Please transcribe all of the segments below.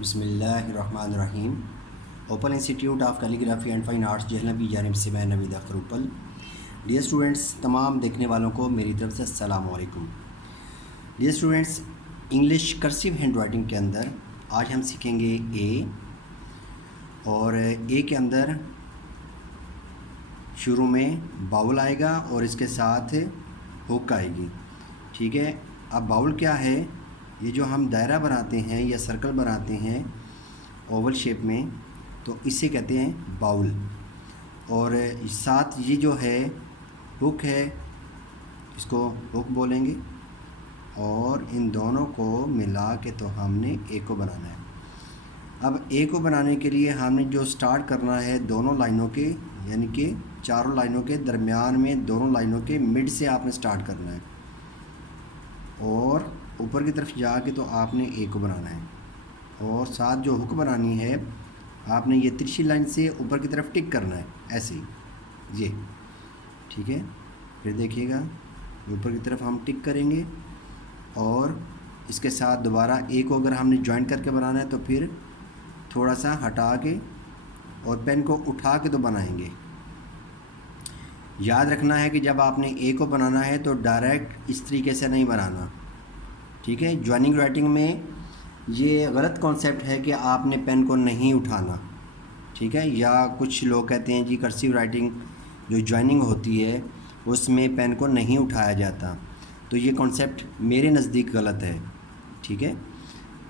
बिस्मिल्लाहिर्रहमानिर्रहीम। Open institute of calligraphy and fine arts Jhelum की जानिब से मैं नवीद अख्तर उपल। डियर स्टूडेंट्स, तमाम देखने वालों को मेरी तरफ से अस्सलाम वालेकुम। Dear students, English cursive hand writing के अंदर आज हम सीखेंगे ए, और ए के अंदर शुरू में बाउल आएगा और इसके साथ हुक आएगी। ठीक है, अब बाउल क्या है? ये जो हम दायरा बनाते हैं या सर्कल बनाते हैं ओवल शेप में, तो इसे कहते हैं बाउल। और साथ ये जो है हुक है, इसको हुक बोलेंगे। और इन दोनों को मिला के तो हमने ए को बनाना है। अब ए को बनाने के लिए हमने जो स्टार्ट करना है दोनों लाइनों के, यानी कि चारों लाइनों के दरमियान में, दोनों लाइनों के मिड से आपने स्टार्ट करना है और ऊपर की तरफ जाके तो आपने ए को बनाना है। और साथ जो हुक बनानी है आपने ये तिरछी लाइन से ऊपर की तरफ टिक करना है, ऐसे ही ये। ठीक है, फिर देखिएगा ऊपर की तरफ हम टिक करेंगे और इसके साथ दोबारा ए को अगर हमने जॉइंट करके बनाना है तो फिर थोड़ा सा हटा के और पेन को उठा के तो बनाएंगे। याद रखना है कि जब आपने ए को बनाना है तो डायरेक्ट इस तरीके से नहीं बनाना। ठीक है, जॉइनिंग राइटिंग में ये गलत कॉन्सेप्ट है कि आपने पेन को नहीं उठाना। ठीक है, या कुछ लोग कहते हैं जी कर्सिव राइटिंग जो जॉइनिंग होती है उसमें पेन को नहीं उठाया जाता, तो ये कॉन्सेप्ट मेरे नज़दीक गलत है। ठीक है,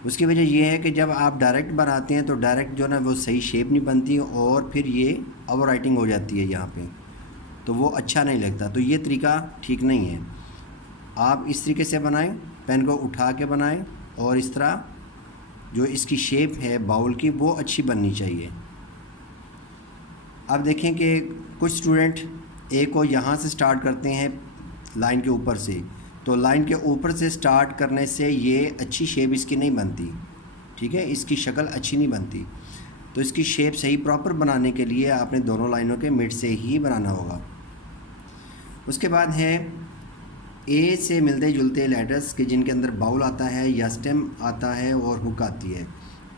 उसकी वजह यह है कि जब आप डायरेक्ट बनाते हैं तो डायरेक्ट जो ना वो सही शेप नहीं बनती और फिर ये ओवर राइटिंग हो जाती है यहाँ पे, तो वो अच्छा नहीं लगता। तो ये तरीका ठीक नहीं है। आप इस तरीके से बनाएं, पेन को उठा के बनाएं और इस तरह जो इसकी शेप है बाउल की वो अच्छी बननी चाहिए। अब देखें कि कुछ स्टूडेंट ए को यहाँ से स्टार्ट करते हैं लाइन के ऊपर से, तो लाइन के ऊपर से स्टार्ट करने से ये अच्छी शेप इसकी नहीं बनती। ठीक है, इसकी शक्ल अच्छी नहीं बनती। तो इसकी शेप सही प्रॉपर बनाने के लिए आपने दोनों लाइनों के मिड से ही बनाना होगा। उसके बाद है ए से मिलते जुलते लेटर्स के जिनके अंदर बाउल आता है या स्टेम आता है और हुक आती है।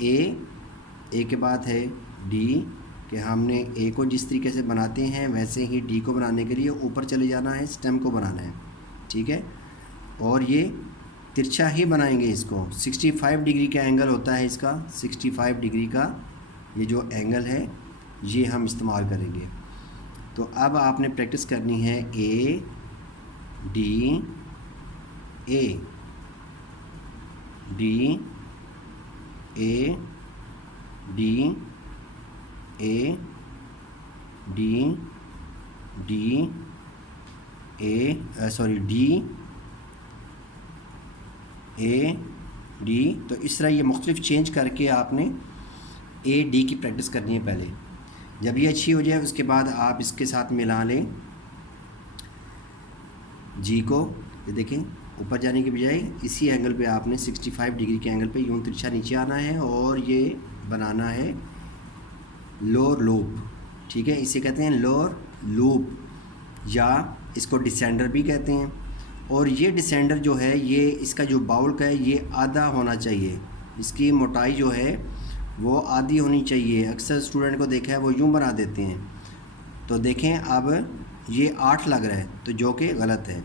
ए के बाद है डी, कि हमने ए को जिस तरीके से बनाते हैं वैसे ही डी को बनाने के लिए ऊपर चले जाना है, स्टेम को बनाना है। ठीक है, और ये तिरछा ही बनाएंगे इसको। 65 डिग्री का एंगल होता है इसका, 65 डिग्री का ये जो एंगल है ये हम इस्तेमाल करेंगे। तो अब आपने प्रैक्टिस करनी है A D A D A D A D D D A D. तो इस तरह ये मुख्तलिफ चेंज करके आपने ए डी की प्रैक्टिस करनी है पहले। जब ये अच्छी हो जाए उसके बाद आप इसके साथ मिला लें जी को। ये देखें, ऊपर जाने के बजाय इसी एंगल पे आपने 65 डिग्री के एंगल पे यूँ तिरछा नीचे आना है और ये बनाना है लोअर लूप। ठीक है, इसे कहते हैं लोअर लूप या इसको डिसेंडर भी कहते हैं। और ये डिसेंडर जो है ये इसका जो बाउल का है ये आधा होना चाहिए, इसकी मोटाई जो है वो आधी होनी चाहिए। अक्सर स्टूडेंट को देखा है वो यूँ बना देते हैं, तो देखें अब ये 8 लग रहा है तो जो कि गलत है।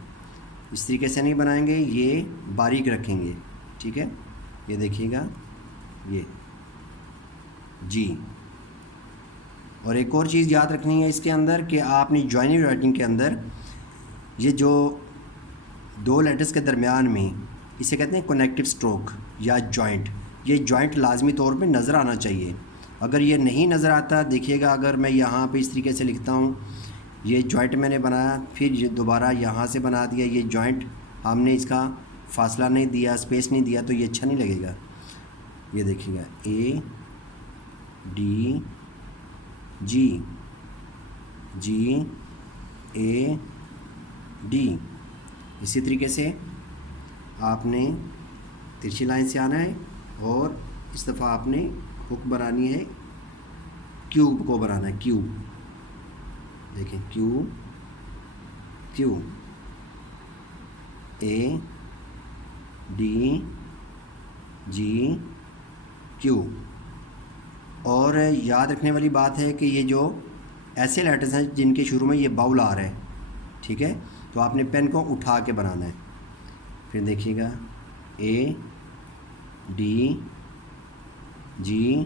इस तरीके से नहीं बनाएंगे, ये बारीक रखेंगे। ठीक है, ये देखिएगा ये जी। और एक और चीज़ याद रखनी है इसके अंदर कि आपने जॉइनिंग राइटिंग के अंदर ये जो दो लेटर्स के दरमियान में, इसे कहते हैं कनेक्टिव स्ट्रोक या जॉइंट। ये जॉइंट लाजमी तौर पे नज़र आना चाहिए। अगर ये नहीं नज़र आता, देखिएगा अगर मैं यहाँ पे इस तरीके से लिखता हूँ, ये जॉइंट मैंने बनाया, फिर ये दोबारा यहाँ से बना दिया, ये जॉइंट हमने इसका फासला नहीं दिया, स्पेस नहीं दिया, तो ये अच्छा नहीं लगेगा। ये देखिएगा A D G ji A D. इसी तरीके से आपने तिरछी लाइन से आना है और इस दफ़ा आपने हुक बनानी है, क्यूब को बनाना है, क्यूब। देखें Q Q A D G Q. और याद रखने वाली बात है कि ये जो ऐसे लेटर्स हैं जिनके शुरू में ये बाउल आ रहा है, ठीक है, तो आपने पेन को उठा के बनाना है। फिर देखिएगा ए डी जी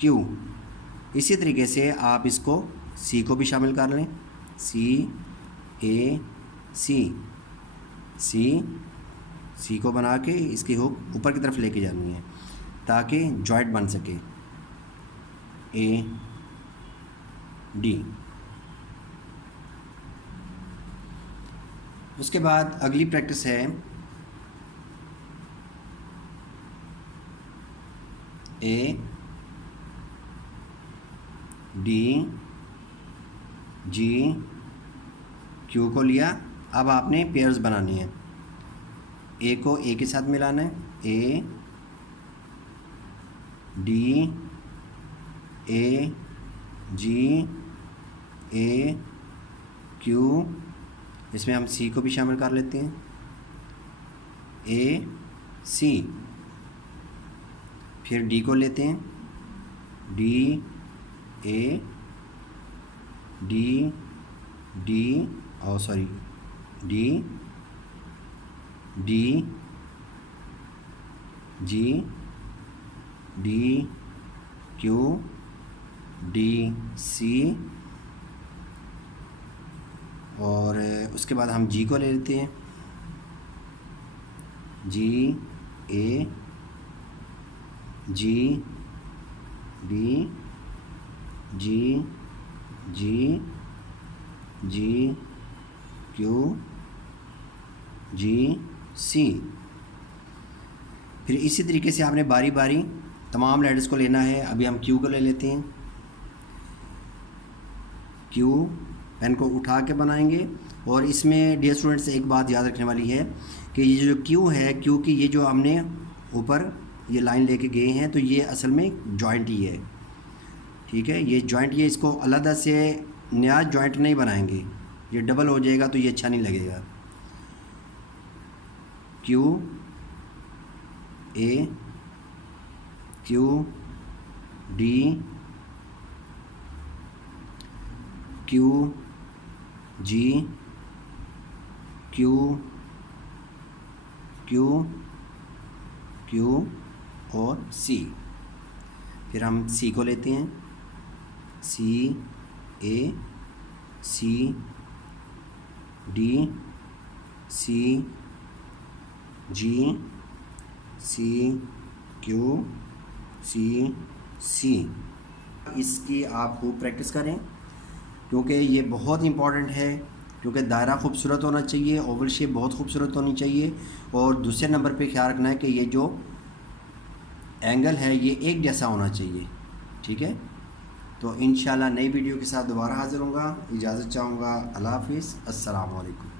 क्यू। इसी तरीके से आप इसको सी को भी शामिल कर लें, सी ए सी, सी को बना के इसकी हुक ऊपर की तरफ लेके जानी है ताकि जॉइंट बन सके, ए डी। उसके बाद अगली प्रैक्टिस है ए डी जी क्यू को लिया। अब आपने पेयर्स बनानी है, ए को ए के साथ मिलाना है, A D A ji A Q. इसमें हम सी को भी शामिल कर लेते हैं, ए सी। फिर डी को लेते हैं, डी ए डी डी और sorry D D G D Q D C. और उसके बाद हम जी को ले लेते हैं, जी ए जी डी जी जी जी क्यू जी सी। फिर इसी तरीके से आपने बारी बारी तमाम लेटर्स को लेना है। अभी हम क्यू को ले लेते हैं, क्यू पेन को उठा के बनाएंगे। और इसमें डियर स्टूडेंट्स एक बात याद रखने वाली है कि ये जो क्यू है, क्यू की ये जो हमने ऊपर ये लाइन लेके गए हैं तो ये असल में जॉइंट ही है, ठीक है। ये जॉइंट, ये इसको अलग से नया जॉइंट नहीं बनाएंगे, ये डबल हो जाएगा तो ये अच्छा नहीं लगेगा। Q A Q D Q G Q Q Q और सी। फिर हम सी को लेते हैं, सी ए सी डी सी जी सी क्यू सी सी। इसकी आप खूब प्रैक्टिस करें क्योंकि ये बहुत इंपॉर्टेंट है, क्योंकि दायरा खूबसूरत होना चाहिए, ओवल शेप बहुत खूबसूरत होनी चाहिए। और दूसरे नंबर पे ख्याल रखना है कि ये जो एंगल है ये एक जैसा होना चाहिए, ठीक है। तो इंशाल्लाह नई वीडियो के साथ दोबारा हाज़िर होऊंगा। इजाज़त चाहूँगा। अल्लाह हाफ़िज़, अस्सलाम वालेकुम।